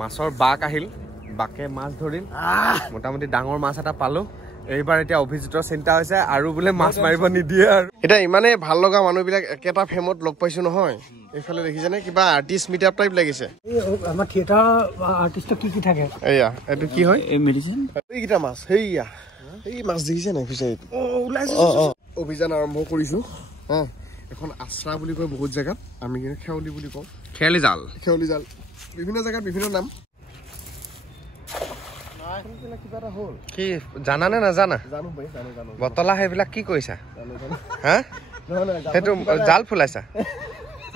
মাছৰ বাক আহিল, বাকে মাছ ধৰিল, মোটামুটি ডাঙৰ মাছ এটা পালো। এইবাৰ এতিয়া অভিজিতৰ চিন্তা হৈছে আৰু বোলে মাছ মাৰিব নিদিয়ে আৰু। এতিয়া ইমানেই ভাল লগা মানুহবিলাক একেটা ফ্ৰেমত লগ পাইছো নহয়। এইফালে দেখিছেনে কিবা আৰ্টিষ্ট মিট আপ টাইপ লাগিছে। আমাৰ থিয়েটাৰ আৰ্টিষ্টৰ কি থাকে? এয়া এইটো কি হয়? এই মেডিচিন। এইকেইটা মাছ সেইয়া এই মাছ দেখিছে নাই ফিচাৰীত? অভিযান আৰম্ভ কৰিছো। এখন আশ্ৰা বুলি কয় বহুত জেগাত, আমি কিন্তু খেৱলি বুলি কওঁ। খেৱালি জাল, খেৱলি জাল, বিভিন্ন জেগাত বিভিন্ন নাম। কিবা এটা হ'ল কি জানানে নাজানা? জানো ভাই, জানো জানো। বটলা সেইবিলাক কি কৰিছা? হা সেইটো জাল ফুলাইছা?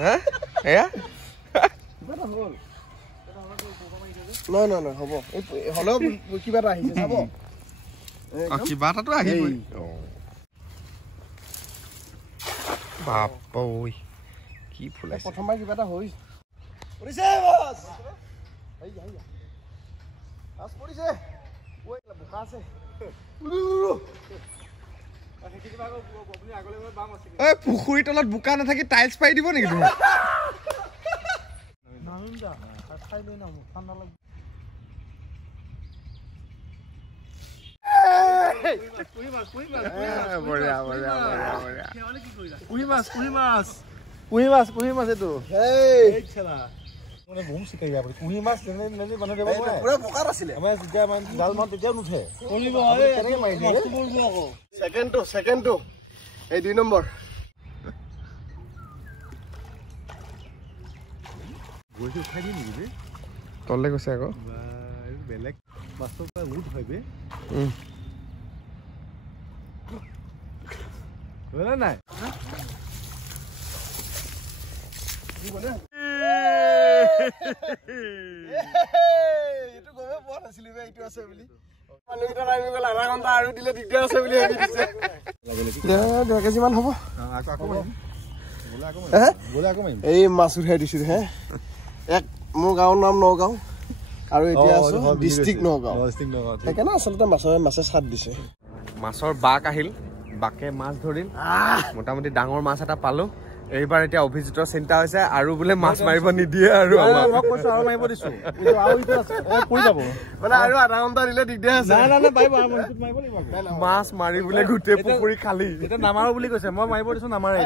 হা এয়া কিবা এটা হ'ল। নহয় নহয় হ'ব, হ'লেও কিবা এটা আহিছে চাব। কিবা এটাতো আহিবই। বাপই কি ফুলাইছে। প্ৰথমবাৰ কিবা এটা হৈছে। পৰিছে বস, মাছ পৰিছে। বোকা আছে। পুখুৰীৰ তলত বোকা নাথাকি টাইলছ পাৰি দিব নেকি তুমি? তললে গৈছে আকৌ বেলেগ মাছৰ পৰা লুট হয় বে। নাই এই মাছ উঠাই দিছো হে। এক মোৰ গাঁৱৰ নাম নগাঁও আৰু এতিয়া আছো ডিষ্ট্ৰিক্ট নগাঁও। সেইকাৰণে আচলতে মাছে চাট দিছে। মাছৰ বাক আহিল, বাকে মাছ ধৰিল, মোটামুটি ডাঙৰ মাছ এটা পালো। এইবাৰ এতিয়া অভিজিতৰ চিন্তা হৈছে আৰু বোলে মাছ মাৰিব নিদিয়ে আৰু আধা ঘণ্টা দিলে দিগদাৰ আছে। মাছ মাৰি বোলে গোটেই পুখুৰী খালি। নামাৰো বুলি কৈছে, মই মাৰিব দিছো নামাৰে।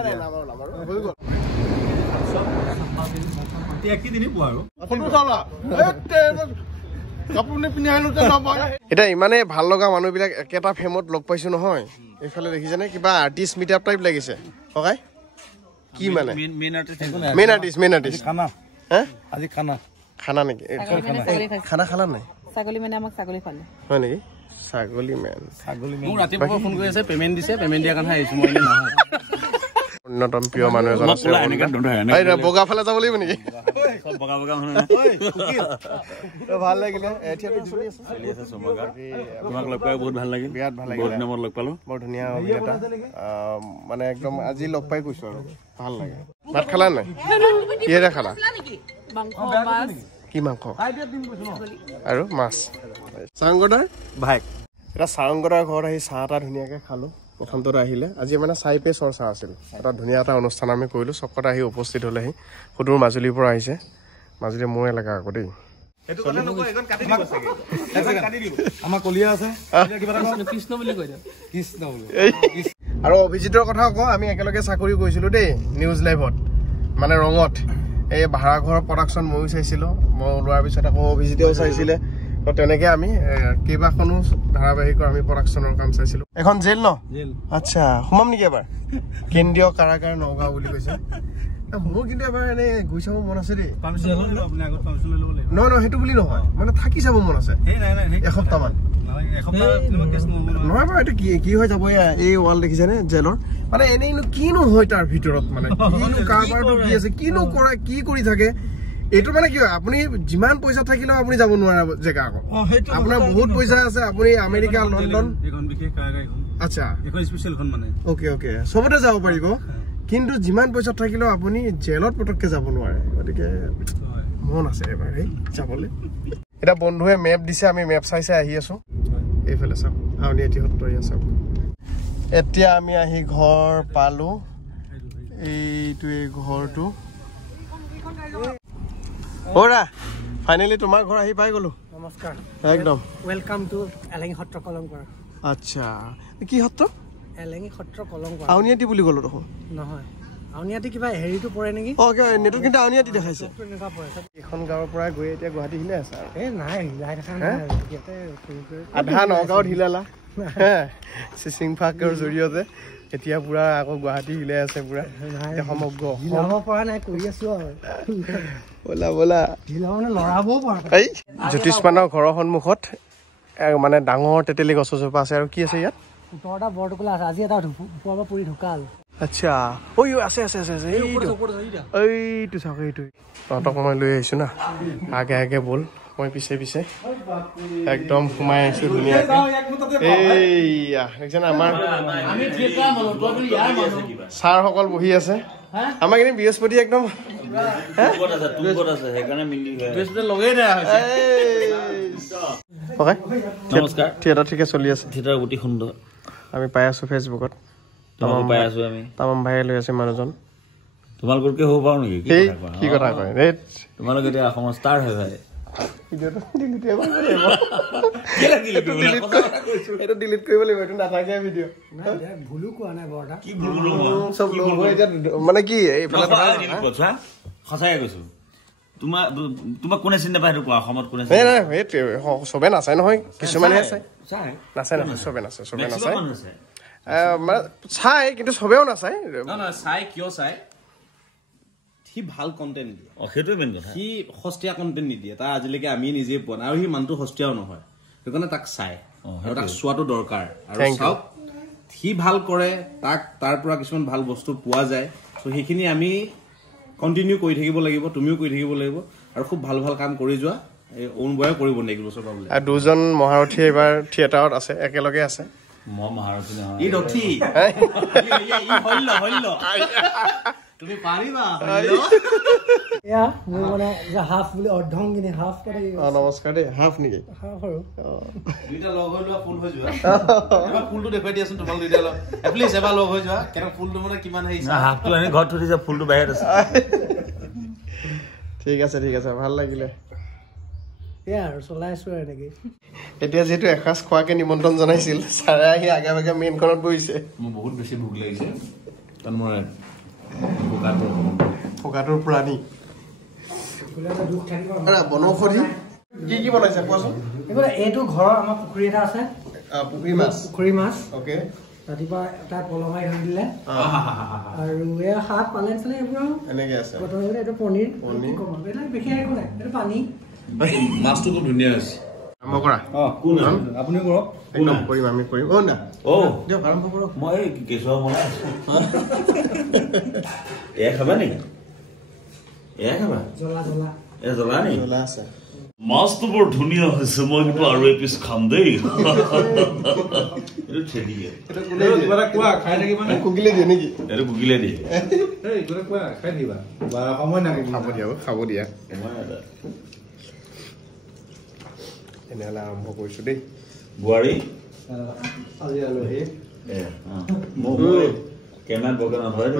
এতিয়া ইমানেই ভাল লগা মানুহবিলাক একেটা ফ্ৰেমত লগ পাইছো নহয়। এইফালে দেখিছেনে কিবা আৰ্টিষ্ট মিট আপ টাইপ লাগিছে। ককাই কি মানে মেইন আৰ্টিষ্ট আজি খানা নেকি? খানা খালা নাই? ছাগলী মানে আমাক ছাগলী খালে হয় নেকি? ছাগলী মেন মোক ৰাতিপুৱা ফোন কৰি আছে, পেমেণ্ট দিছে, পেমেণ্ট দিয়াৰ কাৰণে আহিছো। মই নহয় অন্যতম প্ৰিয় মানুহ এজন আছে। বগা ফালে যাব লাগিব নেকি? ভাল লাগিলে। তোমাক লগ পাই বহুত ভাল লাগিল, বিৰাট ভাল লাগিল। লগ পালো, বৰ ধুনীয়া অভিনেতা মানে একদম আজি লগ পাই কৈছো আৰু ভাল লাগে। ভাত খালা নাই? কিহেৰে খালা? কি মাংস আৰু মাছ? চাৰংগদাৰ ভাইক। এটা চাৰংগদাৰ ঘৰত আহি চাহ এটা ধুনীয়াকে খালো। প্ৰথমটোত আহিলে আজি মানে চাই পে চৰ্চা আছিল। এটা ধুনীয়া এটা অনুষ্ঠান আমি কৰিলোঁ। চকত আহি উপস্থিত হ'লেহি। সুদূৰ মাজুলীৰ পৰা আহিছে। মাজুলী মোৰ এলেকা আকৌ দেই। আৰু অভিজিতৰ কথা কওঁ, আমি একেলগে চাকৰি কৰিছিলো দেই নিউজ লাইভত, মানে ৰঙত। এই ভাড়াঘৰৰ প্ৰডাকশ্যন ময়ো চাইছিলো। মই ওলোৱাৰ পিছত আকৌ অভিজিতেও চাইছিলে। তো তেনেকে আমি কেইবাখনো ধাৰাবাহিকৰ আমি প্ৰডাকশ্যনৰ কাম চাইছিলো। এখন জেল ন? আচ্ছা, সোমাম নেকি এবাৰ? কেন্দ্ৰীয় কাৰাগাৰ নগাঁও বুলি কৈছে। মোৰ কিন্তু এবাৰ এনে গৈ চাব মন আছে দেই। নহয় নহয়, সেইটো বুলি নহয়, মানে থাকি চাব মন আছে এসপ্তাহমান। নহয় বাৰু, এইটো কি হৈ যাব? এই ৱাল দেখিছেনে জেলৰ? মানে এনেইনো কিনো হয় তাৰ ভিতৰত, মানে কিনো কাৰবাৰটো কি আছে, কিনো কৰে, কি কৰি থাকে। এইটো মানে কি হয়, আপুনি যিমান পইচা থাকিলেও আপুনি যাব নোৱাৰা জেগা আকৌ। আপোনাৰ বহুত পইচা আছে, আপুনি আমেৰিকা, লণ্ডন, আচ্ছা অকে অকে চবতে যাব পাৰিব। কিন্তু যিমান পইচা থাকিলেও আপুনি জেলত পটককে যাব নোৱাৰে। গতিকে মন আছে এবাৰ যাবলৈ। এটা বন্ধুৱে মেপ দিছে, আমি মেপ চাই চাই আহি আছো। এইফালে চাওক, আউনীআটী সত্ৰ চাওক। এতিয়া আমি আহি ঘৰ পালো। এইটোৱে ঘৰটো। বৰা ফাইনেলি তোমাৰ ঘৰ আহি পাই গলো নমস্কাৰ একদম ওয়েলকাম টু এলেঙি সত্ৰ কলংপাৰা আচ্ছা কি সত্ৰ এলেঙি সত্ৰ কলংপাৰা আউনিয়াটি বুলি ক'লো দেখোন নহয় আউনিয়াটি কিবা হেৰিটো পৰে নেকি নেটত কিন্তু আউনিয়াটি দেখাইছে এনেকুৱা পৰে এখন গাঁৱৰ পৰা গৈ এতিয়া গুৱাহাটী হিলে আছে আৰু এই নাই হিলাই দেখা নাই ইয়াতে আধা নগাঁৱত হিলালা চিচিংফাকৰ জৰিয়তে এতিয়া পুৰা আকৌ গুৱাহাটী হিলাই আছে পুৰা সমগ্ৰ হিলাব পৰা নাই কৰি আছো আৰু ব'লা ব'লা হিলাব মানে লৰাবও পৰা এই জ্যোতিষমানৰ ঘৰৰ সন্মুখত মানে ডাঙৰ তেতেলী গছ এজোপা আছে আৰু কি আছে ইয়াত ওপৰটা বৰটোকোলা আছে আজি এটা ওপৰৰ পৰা পৰি ঢুকাল আচ্ছা ঐ আছে আছে আছে আছে এইটো চাওক এইটো তহঁতক মই লৈ আহিছো না আগে আগে বল মই পিছে পিছে একদম সোমাই আহিছো ধুনীয়াকে এইয়া দেখিছেনে আমাৰ ছাৰসকল বহি আছে আমাক এনেই বৃহস্পতি একদম নমস্কাৰ থিয়েটাৰ ঠিকে চলি আছে থিয়েটাৰ অতি সুন্দৰ আমি পাই আছো ফেচবুকত পাই আছো আমি তামাম ভাইয়ে লৈ আছে মানুহজন তোমালোকৰকে হ'ব পাৰো নেকি কি কথা কয় তোমালোকে এতিয়া অসমৰ ষ্টাৰ হয় ভাই ডিলিট কৰিব লাগিব এইটো নাথাকে ভিডিঅ' ভুলো কোৱা নাই বৰটা চব মানে কি এইফালে সঁচাকে কৈছো তোমাক কোনে চিনি নাপায় সেইটো কোৱা অসমত কোনে চবে নাচায় নহয় কিছুমানেহে চাই নাচায় নহয় চবে নাচায় চবে নাচায় মানে চাই কিন্তু চবেও নাচায় চাই কিয় চাই সি ভাল কণ্টেণ্ট দিয়ে সেইটোৱে মেইন কথা সি সস্তীয়া কণ্টেণ্ট নিদিয়ে তাৰ আজিলৈকে আমি নিজে পোৱা নাই আৰু সি মানুহটো সস্তীয়াও নহয় সেইকাৰণে তাক চাই আৰু তাক চোৱাটো দৰকাৰ আৰু চাওক সি ভাল কৰে তাক তাৰ পৰা কিছুমান ভাল বস্তু পোৱা যায় চ' সেইখিনি আমি কণ্টিনিউ কৰি থাকিব লাগিব তুমিও কৰি থাকিব লাগিব আৰু খুব ভাল ভাল কাম কৰি যোৱা এই অৰুণ বয়ে কৰিব নেক্সট বছৰ পাবলৈ আৰু দুজন মহাৰথী এইবাৰ থিয়েটাৰত আছে একেলগে আছে মই মহাৰথী নহয় ই ৰথী তুমি পাৰিবা এয়া মোৰ মানে হাফ বুলি অৰ্ধং কিনে হাফ কৰে নমস্কাৰ দেই হাফ নেকি হাফ আৰু দুইটা লগ হৈ লোৱা ফুল হৈ যোৱা এবাৰ ফুলটো দেখুৱাই দিয়াচোন তোমালোক দুইটা লগ এটলিষ্ট এবাৰ লগ হৈ যোৱা কেনেকৈ ফুলটো মানে কিমান আহিছে হাফটো আনি ঘৰত থৈ দিছে ফুলটো বাহিৰত আছে ঠিক আছে ভাল লাগিলে এয়া আৰু চলাই আছো আৰু এনেকে এতিয়া যিহেতু এসাঁজ খোৱাকে নিমন্ত্ৰণ জনাইছিল ছাৰে আহি আগে ভাগে মেইনখনত বহিছে মোৰ বহুত বেছি ভোক লাগিছে কাৰণ মই ফকাটোৰ প্ৰাণী বনৌষধি কি বনাইছে কোৱাচোন এইটো ঘৰৰ আমাৰ পুখুৰী এটা আছে পুখুৰী মাছ অ'কে ৰাতিপুৱা এটা পল মাৰি ধৰি দিলে আৰু এয়া শাক পালেং চালেং এইবোৰ এনেকে আছে এইটো পনীৰ এইবিলাক বিশেষ একো নাই এইটো পানী মাছটো খুব ধুনীয়া হৈছে আৰম্ভ কৰা আপুনি কৰক একদম কৰিম আমি কৰিম না দিয়ক আৰম্ভ কৰক মই কেঁচুৱা বনাই আছো এয়া খাবা নেকি এয়া খাবা এয়া জ্বলা নেকি জ্বলা আছে মাছটো বৰ ধুনীয়া হৈছে মই কিন্তু আৰু এপিচ খাম দেই এইটো ঠেলি কুকিলে দিয়ে নেকি এইটো গুগিলে দিয়ে খাব দিয়া এনেহ'লে আৰম্ভ কৰিছো দেই বোৱাৰী কেমেৰাত বগা নহয়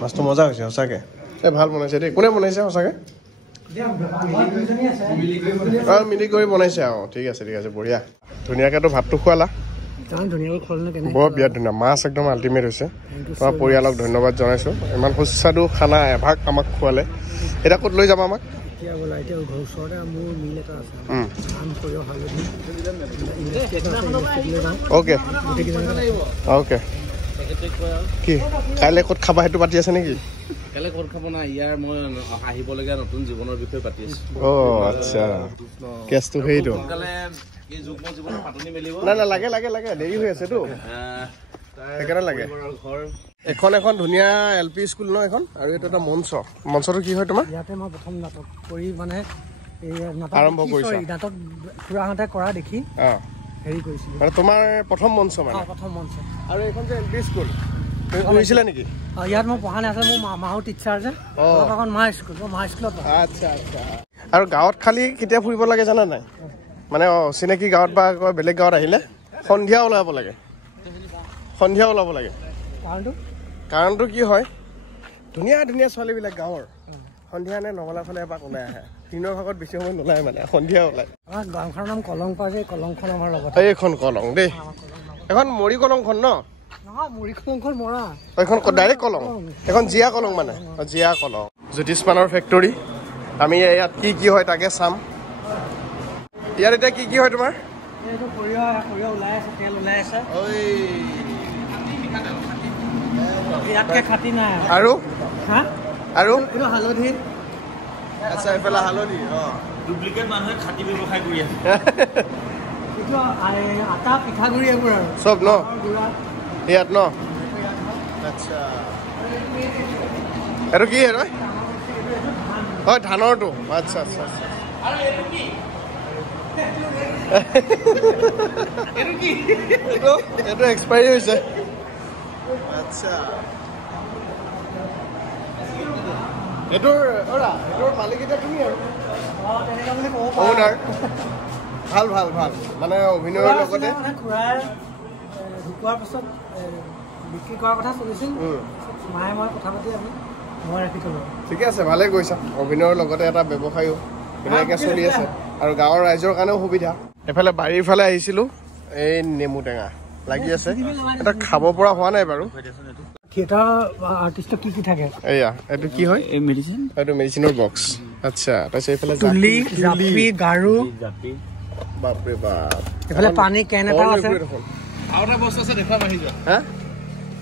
মাছটো মজা হৈছে সঁচাকে এই ভাল বনাইছে দেই কোনে বনাইছে সঁচাকে মিলি কৰি বনাইছে ঠিক আছে বঢ়িয়া ধুনীয়াকেতো ভাতটো খোৱালা বৰ বিৰাট ধুনীয়া মাছ একদম আল্টিমেট হৈছে তোমাৰ পৰিয়ালক ধন্যবাদ জনাইছো ইমান সুস্বাদু খানা এভাগ আমাক খোৱালে এতিয়া ক'ত লৈ যাবা আমাক অ'কে কি কাইলৈ ক'ত খাবা সেইটো পাতি আছে নেকি কাইলৈ ক'ত খাব না ইয়াৰ মই আহিবলগীয়া নতুন জীৱনৰ বিষয়ে পাতি আছো আচ্ছা কেছটো সেইটো নাই লাগে দেৰি হৈ আছেতো সেইকাৰণে লাগে এখন ধুনীয়া LP স্কুল ন এখন আৰু এইটো এটা মঞ্চটো কি হয় তোমাৰ ইয়াতে মই প্ৰথম নাটক কৰি মানে আৰম্ভ কৰিছা নাটক খুৰাহঁতে কৰা দেখি হেৰি কৰিছিলো মানে তোমাৰ প্ৰথম মঞ্চ মানে প্ৰথম মঞ্চ আৰু এইখন যে LP স্কুল তুমি পঢ়িছিলা নেকি ইয়াত মই পঢ়া নাছিল মোৰ মাও টিচাৰ যে মা স্কুলত আচ্ছা আৰু গাঁৱত খালি কেতিয়া ফুৰিব লাগে জানা নাই মানে অচিনাকি গাঁৱত বা বেলেগ গাঁৱত আহিলে সন্ধিয়া ওলাব লাগে কাৰণটো কি হয় ধুনীয়া ধুনীয়া ছোৱালীবিলাক গাঁৱৰ সন্ধিয়া নে নগলা ফালে এপাক ওলাই আহে দিনৰ ভাগত বেছি সময় নোলায় মানে সন্ধিয়া ওলায় আমাৰ গাঁওখনৰ নাম কলং পাৰ যে কলংখন আমাৰ লগত এইখন কলং দেই এখন মৰি কলংখন ন নহয় মুড়ি কলংখন মৰা এইখন ডাইৰেক্ট কলং এখন জীয়া কলং মানে জীয়া কলং জ্যোতিষমানৰ ফেক্টৰী আমি ইয়াত কি কি হয় তাকে চাম ইয়াত এতিয়া কি কি হয় তোমাৰ এইটো সৰিয়হ ওলাই আছে তেল ওলাই আছে ইয়াতকে খাটি নাই আৰু হা আৰু এইটো হালধি আচ্ছা এইফালে হালধি ডুপ্লিকেট মানুহে খাটি ব্যৱসায় কৰি আছে এইটো আটা পিঠাগুড়ি এইবোৰ আৰু চব ন গুড়া ইয়াত ন আচ্ছা এইটো কি হয় হয় ধানৰটো আচ্ছা আচ্ছা এইটো এক্সপায়াৰী হৈছে আচ্ছা এইটোৰ মালিক এতিয়া তুমি আৰু অ'নাৰ ভাল ভাল ভাল মানে অভিনয়ৰ লগতে খুৰাৰ ঢুকোৱাৰ পাছত বিক্ৰী কৰাৰ কথা চলিছিল মায়ে মই কথা পাতি আমি মই ৰাখি থলো ঠিকে আছে ভালে কৈছা অভিনয়ৰ লগতে এটা ব্যৱসায়ো ধুনীয়াকৈ চলি আছে আৰু গাঁৱৰ ৰাইজৰ কাৰণেও সুবিধা এফালে বাৰীৰ ফালে আহিছিলোঁ এই নেমু টেঙা লাগি আছে এটা খাব পৰা হোৱা নাই বাৰু থিয়েটাৰ আৰ্টিষ্টৰ কি কি থাকে এয়া এইটো কি হয় এই মেডিচিন এইটো মেডিচিনৰ বক্স আচ্ছা তাৰপিছত এইফালে তুলি জাপি গাৰু বাপৰে বাপ এইফালে পানী কেন এটা আছে আৰু এটা বস্তু আছে দেখুৱাম আহি যোৱা হা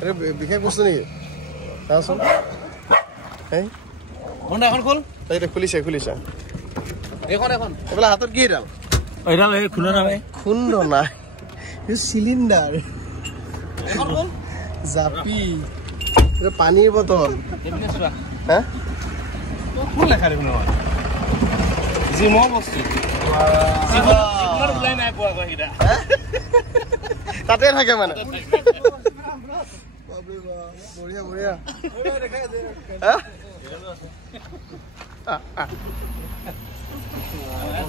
এইটো বিশেষ বস্তু নেকি চাওচোন এই এখন খোল এইটো খুলিছে এখন এইফালে হাতত কি এডাল এইডাল এই খুন্দা নাই খুন্দ নাই এইটো চিলিণ্ডাৰ জাপি এইটো পানীৰ বটল হা কোন লেখা দেখোন জিমৰ বস্তু ওলাই নাই পোৱা সেইটা তাতে থাকে মানে বঢ়িয়া বঢ়িয়া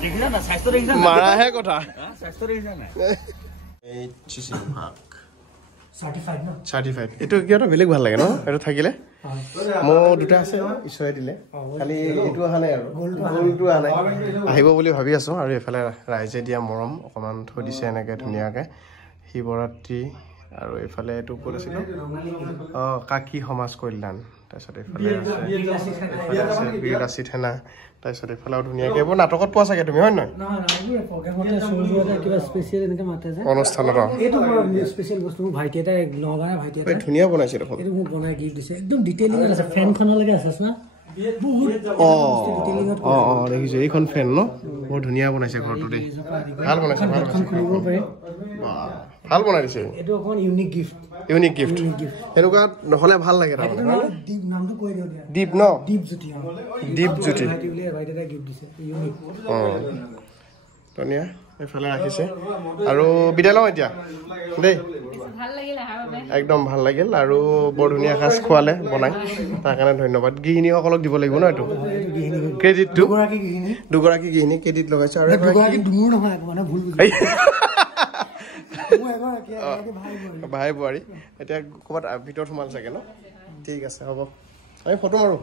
দেখিছা না স্বাস্থ্য দেখিছা মাৰাহে কথা স্বাস্থ্য দেখিছা নাই এই চিচিং ভাগ চাৰ্টিফাইড ন চাৰ্টিফাইড এইটো কিয় এটা বেলেগ ভাল লাগে ন এইটো থাকিলে মোৰ দুটা আছে ঈশ্বৰে দিলে খালি এইটো অহা নাই আৰু গ'লটো অহা নাই আহিব বুলি ভাবি আছোঁ আৰু এইফালে ৰাইজে দিয়া মৰম অকণমান থৈ দিছে এনেকৈ ধুনীয়াকৈ শিৱৰাত্ৰি আৰু এইফালে এইটো ক'ত আছিলোঁ কাকি সমাজ কল্যাণ তাৰপিছত এইফালে আছে বীৰলাচি থানা তাৰপিছত এইফালেও ধুনীয়াকৈ এইবোৰ নাটকত পোৱা চাগে তুমি হয় নহয় অনুষ্ঠানত স্পেচিয়েল বস্তু মোৰ ভাইটি এটা নগাঁৱৰ ভাইটি এটা ধুনীয়া বনাইছে দেখোন এইটো মোক বনাই গিফ্ট দিছে একদম ডিটেইলিং আছে ফেনখনলৈকে আছে চোৱা দেখিছোঁ এইখন ফেন ন বৰ ধুনীয়া বনাইছে ঘৰটো দেই ভাল বনাইছে খুলিব পাৰে ভাল বনাই দিছে এইটো অকণ ইউনিক গিফ্ট এনেকুৱা নহ'লে ভাল লাগে দীপ নামটো কৈ দিওঁ দিয়া দীপ ন দীপজ্যোতি দীপজ্যোতি ভাইটি বুলি ভাইটি এটা গিফ্ট দিছে ইউনিক ধুনীয়া এইফালে ৰাখিছে আৰু বিদায় লওঁ এতিয়া দেই একদম ভাল লাগিল আৰু বৰ ধুনীয়া সাজ খোৱালে বনাই তাৰ কাৰণে ধন্যবাদ গৃহিণীসকলক দিব লাগিব ন এইটো ক্ৰেডিটটো দুগৰাকী গৃহিণী ক্ৰেডিট লগাইছে আৰু ভাই বোৱাৰী এতিয়া ক'ৰবাত ভিতৰত সোমাল চাগে ন ঠিক আছে হ'ব আমি ফটো মাৰোঁ